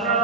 Father.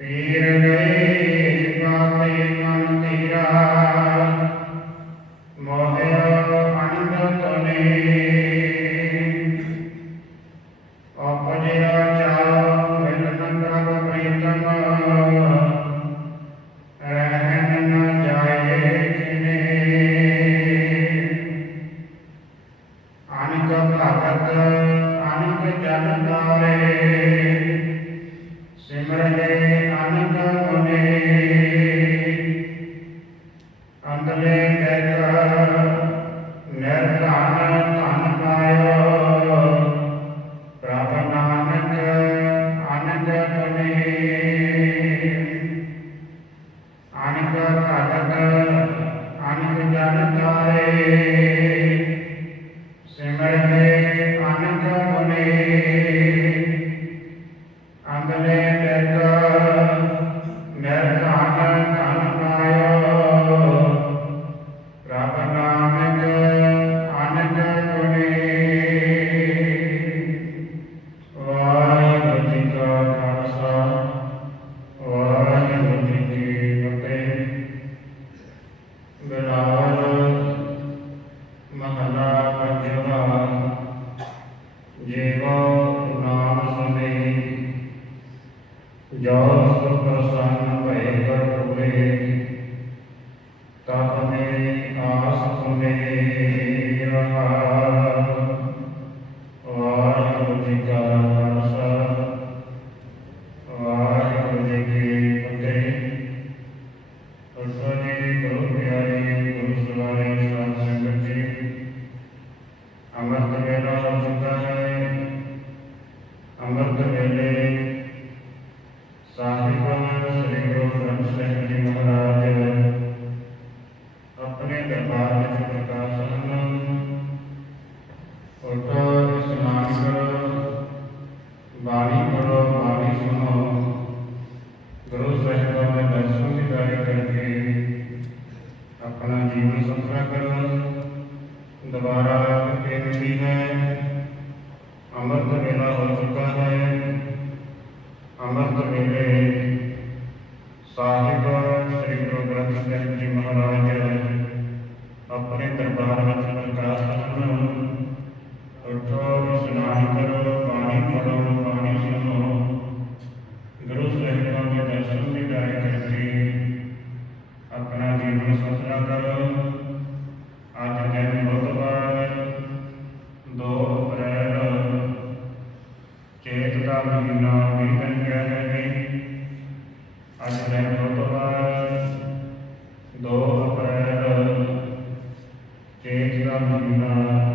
Peter, God समर्थ मिले साहिब श्री गुरु ग्रंथ साहिब जी महाराज अपने दरबार में 네, 제가 믿나